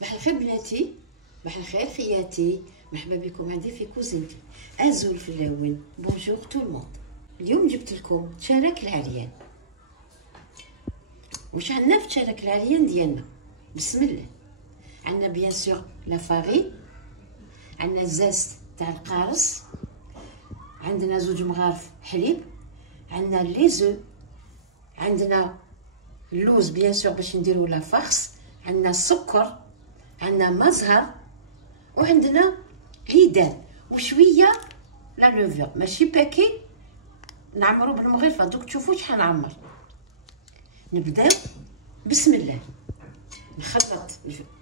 صباح الخير بناتي، صباح الخير خياتي، مرحبا بكم عندي في كوزينتي ازول في اللون. بونجور تو الموند. اليوم جبت لكم تشارك العريان. واش عندنا في تشارك العريان ديالنا؟ بسم الله. عندنا بيان سور لا فاري، عندنا الزاز تاع القارص، عندنا زوج مغارف حليب، عندنا لي زو، عندنا اللوز بيان سور باش نديرو لا فارس، عندنا السكر، عندنا مزهر، وعندنا ليدان وشويه لا لوفر، ماشي باكي نعمرو بالمغرفه. دوك تشوفوا شحال نعمر. نبداو بسم الله. نخلط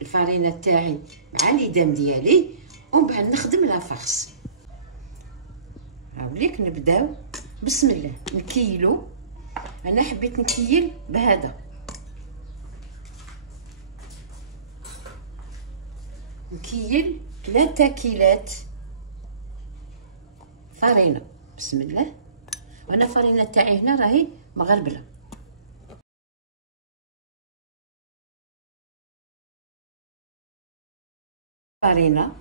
الفارينه تاعي مع ليدان ديالي ومن بعد نخدم لا فارس. هاوليك نبداو بسم الله. نكيلو، انا حبيت نكيل بهذا، نكيل 3 كيلات فرينه. بسم الله. وانا الفرينه تاعي هنا راهي مغربله. فرينه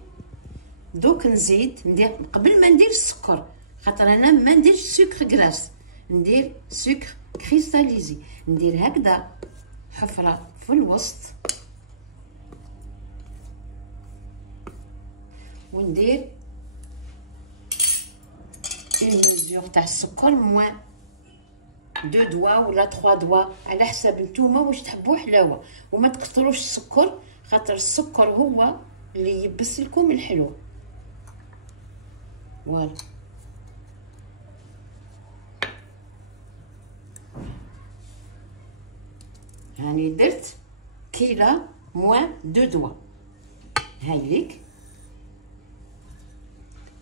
دوك نزيد، ندير قبل ما ندير السكر، خاطر انا ما نديرش سكر كراس، ندير سكر كريستاليزي. ندير هكذا حفره في الوسط وندير اون ميزور تاع السكر موان 2 دوا ولا 3 دوا على حساب نتوما واش تحبوا حلاوه. وما تكثروش السكر خاطر السكر هو اللي يبس لكم الحلو. فوالا هاني درت كيلا موان 2 دوا. هايليك.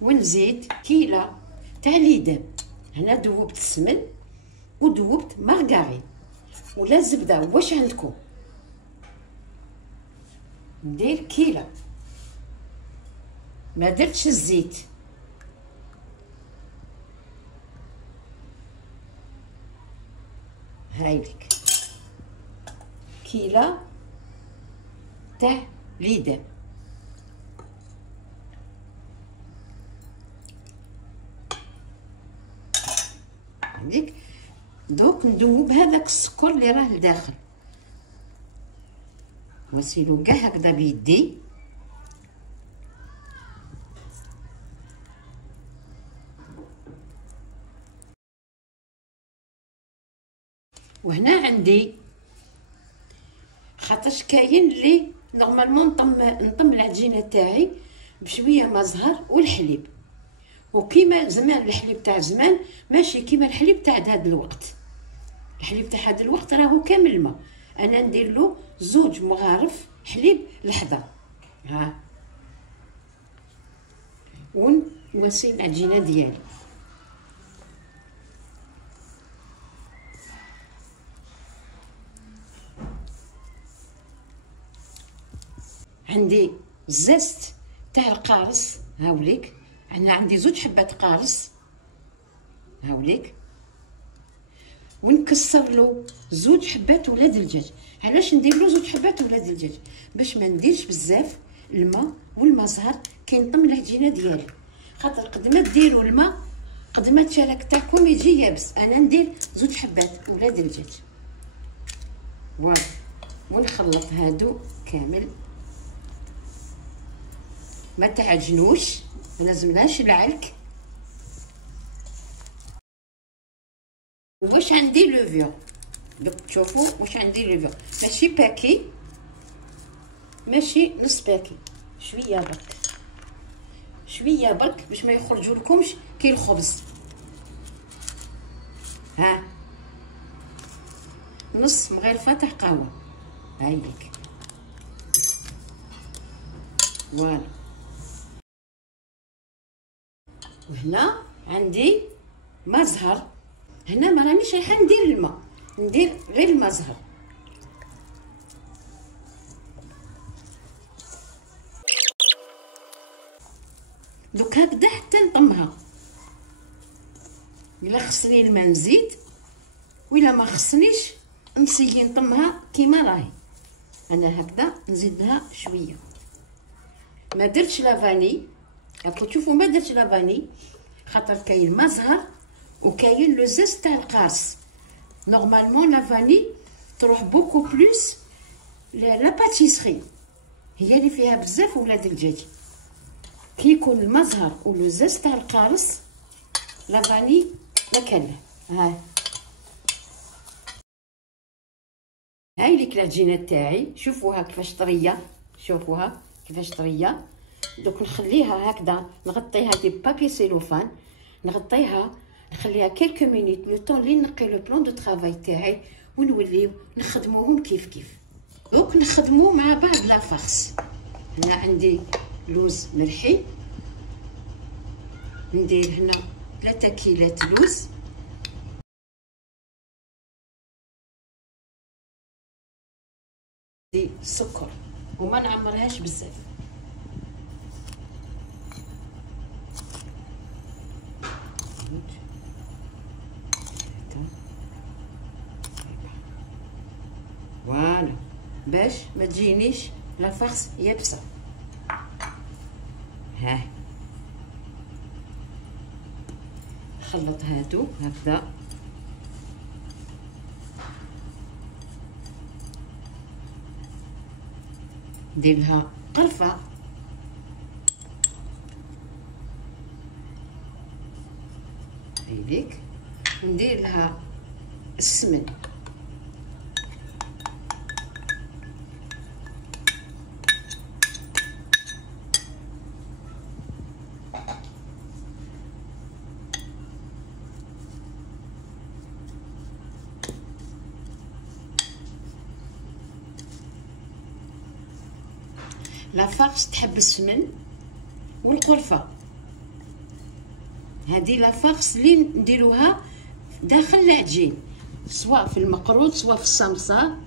ونزيد كيلا تاع ليدان. هنا دوبت السمن ودوبت مارغرين ولا زبده، واش عندكم. ندير كيلا، ما درتش الزيت. هايليك كيلا تاع ليدان. هايليك. دوك ندوب هذاك السكر اللي راه لداخل، نسيلو كاع هكذا بيدي. وهنا عندي خاطرش كاين اللي نورمالمون نطم العجينه تاعي بشويه مزهر والحليب، وكيما زمان الحليب تاع زمان ماشي كيما الحليب تاع هذا الوقت. الحليب تاع هذا الوقت راهو كامل الماء. انا ندير له 2 مغارف حليب لحظه. ها ونواسي العجينه ديالي. عندي الزست تاع القارص. هاوليك انا عندي 2 حبات قارص. هاوليك. ونكسر له 2 حبات ولاد الدجاج. علاش ندير له 2 حبات ولاد الدجاج؟ باش ما نديرش بزاف الماء والمزهر كي نطم العجينه ديالي، خاطر قد ما ديروا الماء قد ما التشارك تاعكم يجي يابس. انا ندير 2 حبات ولاد الدجاج. فوالا. ونخلط هادو كامل، ما تعجنوش، ما لازمناش العلك. واش عندي لوفير، دوك تشوفوا واش عندي لوفير، ماشي باكي ماشي نص باكي، شويه برك شويه برك باش ما يخرجوا لكمش كي الخبز. ها نص مغرفه تاع قهوه. هايليك. فوالا. وهنا عندي مزهر. هنا ما رانيش رايحه ندير الماء، ندير غير المزهر. دوك هكذا حتى نطمها. الا خصني الماء نزيد، وإلا ما خصنيش نسيي نطمها كيما راهي. انا هكذا نزيد لها شويه. ما درتش لافاني، راكم تشوفوا ما درتش لافاني خاطر كاين ما زهر وكاين لو زيست تاع القارص. نورمالمون لافاني تروح بوكو بلوس لا باتيسري، هي اللي فيها بزاف ولاد الدجاج. كي يكون المزهر ولو زيست تاع القارص لافاني ما كان له. هاي ليك العجينه تاعي، شوفوها كيفاش طريه، شوفوها كيفاش طريه. دوك نخليها هكذا، نغطيها ببابي سيلوفان، نغطيها نخليها كيلكو مينوت لو طون لي نقي لو بلون دو طرافاي تاعي ونوليو نخدموهم كيف كيف. دوك نخدمو مع بعض لا فارس. هنا عندي لوز مرحي، ندير هنا 3 كيلات لوز، دي السكر وما نعمرهاش بزاف. فوالا باش ما تجينيش لا فارس يابسه. ها نخلط هادو هكذا، ندير لها قرفه، هيليك، وندير لها السمن. لا فارس تحب السمن والقرفه، هذه لا فارس اللي نديروها داخل العجين، سواء في المقروط، سواء في الصمصه،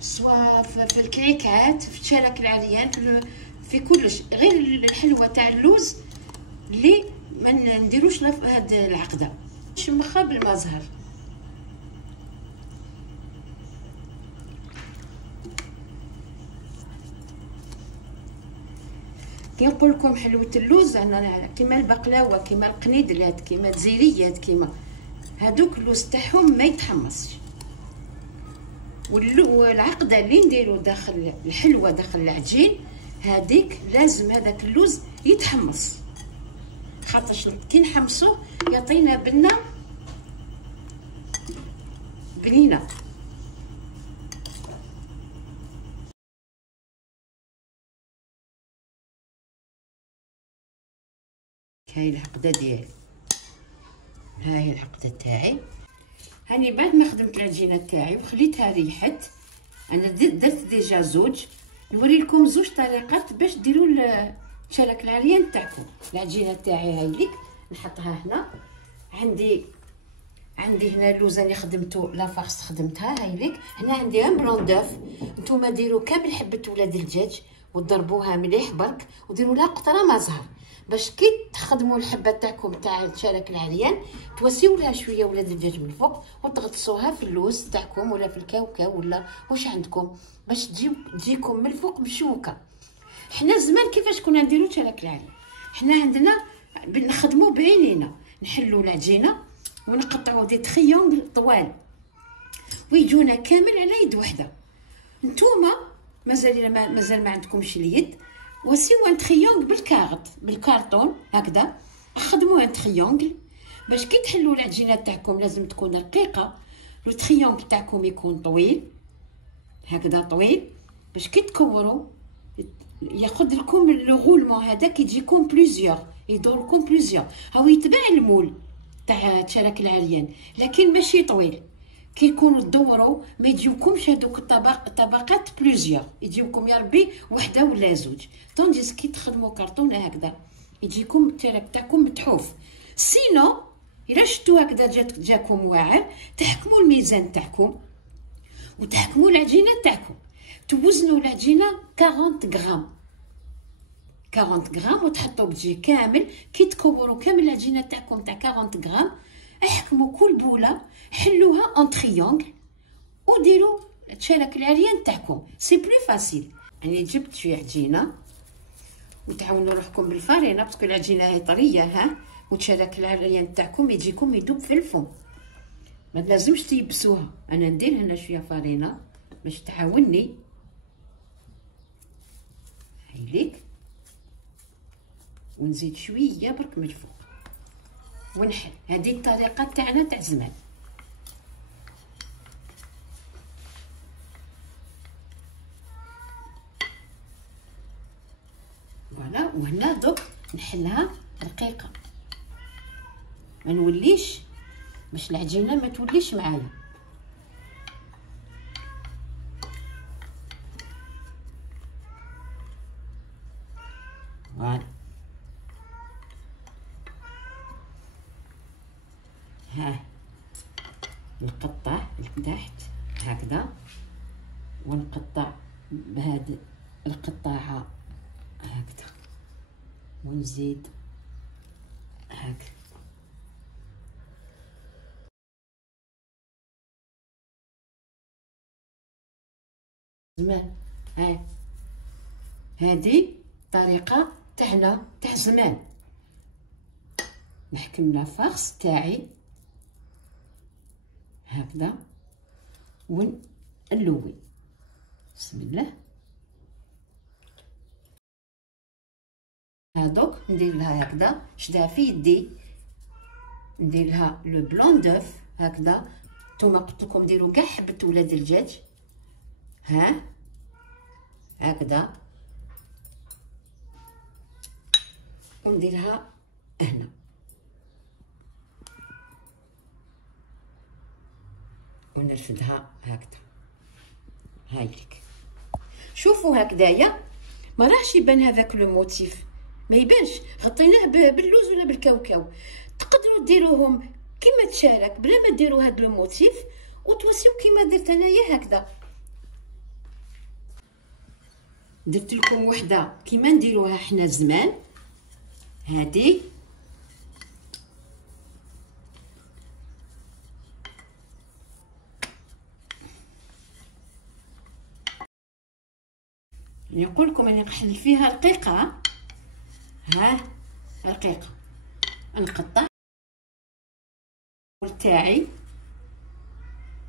سواء في الكعكات، في الشرك العريان، في كلش. غير الحلوه تاع اللوز اللي ما نديروش هاد العقده، نشمخها بالما زهر. كي نقول لكم حلوه اللوز، انا كيما البقلاوه، كيما القنيدلات، كيما الزيريات، كيما هادوك اللوز تاعهم ما يتحمصش. والعقده اللي نديرو داخل الحلوه داخل العجين هذيك لازم هذاك اللوز يتحمص، خاطرش كي نحمصوه يعطينا بنه بنينه. هاي العقده ديالي، هاي العقده تاعي. هاني بعد ما خدمت العجينه تاعي وخليتها ريحت، انا درت ديجا زوج. نوري لكم زوج طريقات باش ديروا الشرك العريان تاعكم. العجينه تاعي هاي ليك نحطها هنا. عندي هنا اللوز اللي خدمته لا فارس خدمتها، هاي ليك. هنا عندي ان بلون دوف، نتوما ديروا كامل حبه ولاد الدجاج وضربوها مليح برك، وديروا لها قطره ما زهر، باش كي تخدموا الحبه تاعكم تاع الشرك العريان توسيو لها شويه ولاد الدجاج من الفوق، وتغطسوها في اللوز تاعكم ولا في الكاوكاو ولا واش عندكم، باش تجيكم من الفوق مشوكه. حنا زمان كيفاش كنا نديروا الشرك العريان؟ حنا عندنا نخدموا بعينينا، نحلوا العجينه ونقطعوا دي تريونغل طوال ويجونا كامل على يد وحده. نتوما مازال ما عندكمش اليد، وسيو ان تريونغل بالكارطون هكذا، خدموا ان تريونغل باش كي تحلوا العجينه تاعكم لازم تكون رقيقه. لو تريونغل تاعكم يكون طويل هكذا، طويل، باش كي تكوروا ياخذ لكم لو غولمون هذاك، يجيكم بليزيور، يدور لكم بليزيور. هاو يتبع المول تاع الشرك العريان، لكن ماشي طويل. كي يكونوا تدوروا ما يجيوكمش هذوك طبقات بليزيور، يجيوكم يا ربي وحده ولا زوج. طونديس كي تخدموا كرتونه هكذا يجيكم الشرك تاعكم متحوف. سينو الا شفتوا هكذا جاكم واعر، تحكموا الميزان تاعكم وتحكموا العجينه تاعكم، توزنوا العجينه 40 غرام 40 غرام وتحطوا بجي كامل. كي تكوروا كامل العجينه تاعكم تاع 40 غرام، احكموا كل بوله، حلوها اون تريونغل وديروا تشارك العريان تاعكم، سي بلو فاسيل. يعني جبت شويه عجينه وتعاونوا روحكم بالفارينه باسكو العجينه هي طريه، ها، وتشارك العريان تاعكم يجيكم يدوب في الفم، ما لازمش تيبسوها. انا ندير هنا شويه فارينه باش تعاوني، هايليك، ونزيد شويه برك من الفوق ونحل. هذه الطريقه تاعنا تاع زمان. فوالا، وهنا دوك نحلها رقيقه، ما نوليش باش العجينه ما توليش معايا. فوالا، ها نقطع لتحت هكذا، ونقطع بهذه القطاعه هكذا، ونزيد هكا. زمان، ها هذه طريقه تاعنا تاع زمان. نحكم لافارس تاعي هكذا ونلوي. بسم الله. هادوك ندير لها هكذا، شدها في يدي، ندير لها لو بلون دوف هكذا. نتوما قلت لكم ديروا كاع حبه ولاد الدجاج، ها هكذا، ونديرها هنا ونرفدها هكذا. هايليك، شوفوا هكذايا ما راحش يبان هذاك لو موتيف، ما يبانش، غطيناه باللوز ولا بالكاوكاو. تقدروا ديروهم كيما تشارك بلا ما ديروا هذا لو موتيف، وتوسيو كيما درت انايا هكذا. درت لكم وحده كيما نديروها حنا زمان، هذه نقول لكم اني نحل فيها رقيقه، ها رقيقه. نقطع تاعي،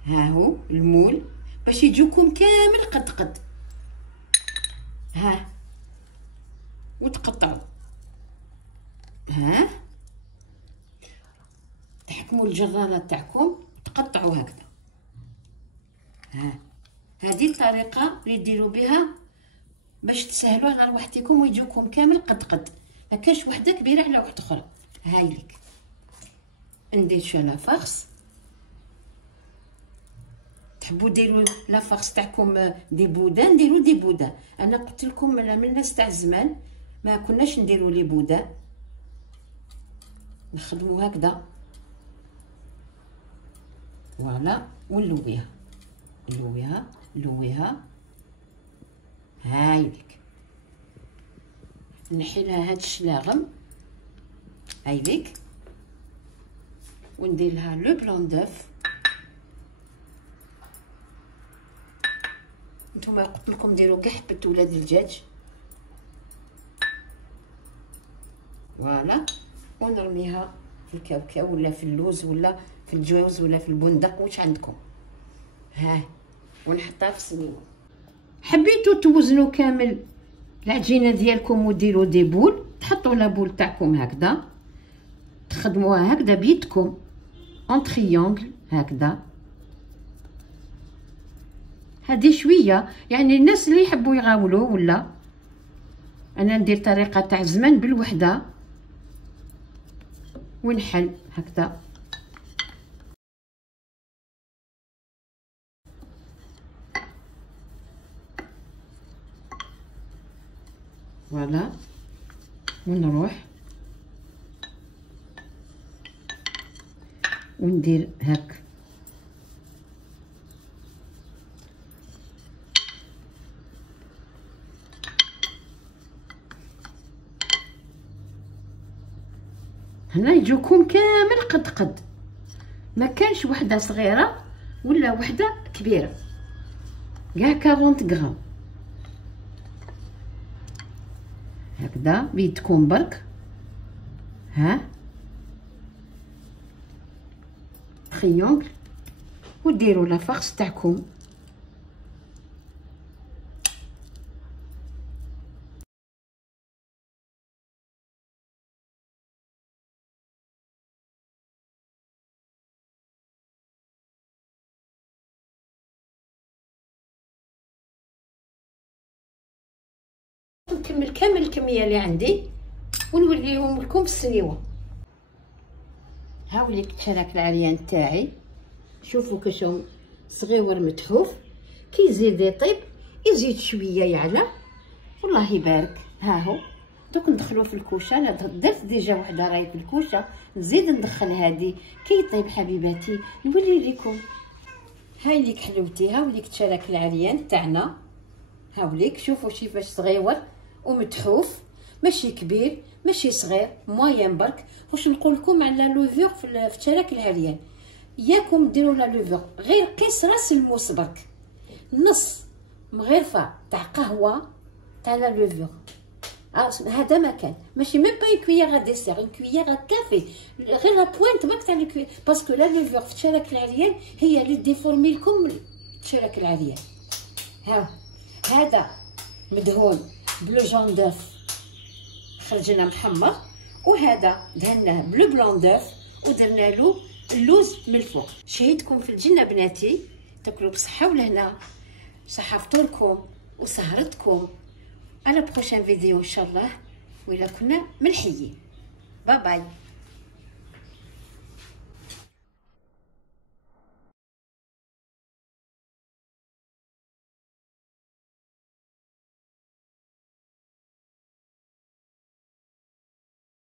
ها هو المول باش يجوكم كامل قد قد، ها، وتقطعوا، ها، تحكموا الجراره تاعكم تقطعوا هكذا. ها هذه الطريقه اللي ديروا بها باش تسهلوا على روحتكم ويجوكم كامل قد قد، ما كاش وحده كبيره على وحده اخرى. هايليك، ندير شويه لافارس. تحبوا ديروا لافارس تاعكم دي بودان، ديروا دي بودان. انا قلت لكم انا من الناس تاع زمان ما كناش نديروا لي بودان، نخدموا هكذا. فوالا، ونلويها نلويها نلويها. هايليك، نحي لها هاد الشلاغم، هايليك، وندير لها لو بلون دوف. نتوما قلت لكم ديروا كاع حبه ولاد الدجاج. فوالا، ونرميها في الكاوكاو ولا في اللوز ولا في الجوز ولا في البندق، واش عندكم، ها، ونحطها في الصنيوه. حبيتوا توزنوا كامل العجينه ديالكم وديروا دي بول، تحطوا لا بول تاعكم هكذا، تخدموها هكذا بيدكم اون تريونغل هكذا. هذه شويه يعني الناس اللي يحبوا يغاولوا، ولا انا ندير طريقه تاع زمان بالوحده ونحل هكذا. فوالا، ونروح وندير هاك. هنا يجوكم كامل قد قد، ما كانش وحده صغيره ولا وحده كبيره. كاع 40 غرام هكذا بيدكم برك. ها تريونغل وديروا لا فارس تاعكم. نكمل كامل الكميه اللي عندي ونوريهم لكم في السنيوه. هاوليك تشارك العريان تاعي، شوفوا كشهم صغيور متحوف. كي يزيد يطيب يزيد شويه يعلى والله يبارك. ها هو دوك ندخلوه في الكوشه. انا درت ديجا وحده راهي في الكوشه، نزيد ندخل هذه كي يطيب حبيباتي نوري لكم. هاي ليك حلوتي، هاوليك تشارك العريان تاعنا. هاوليك شوفوا كيفاش صغيور ومتحوف، ماشي كبير ماشي صغير، موين برك. واش نقول لكم على لوفور في تشارك العريان؟ ياكم ديروا لا لوفور غير قيس راس الموس برك، نص مغرفه تاع قهوه تاع لا لوفور. هذا ما كان ماشي ميم با كويير ديسير، كويير كافي، غير لا بوينت برك تاع الكويير، باسكو لا لوفور في تشارك العريان هي اللي ديفورمي لكم تشارك العريان. هذا مدهون بلو جون دوف خرجنا محمر، وهذا دهناه بلو بلون دوف ودرنا له اللوز من الفوق. شهيتكم في الجنه بناتي، تاكلوا بصحه ولهنا، صحه فطوركم وسهرتكم. على بروشين فيديو ان شاء الله، وإلا كنا ملحيين. باي باي.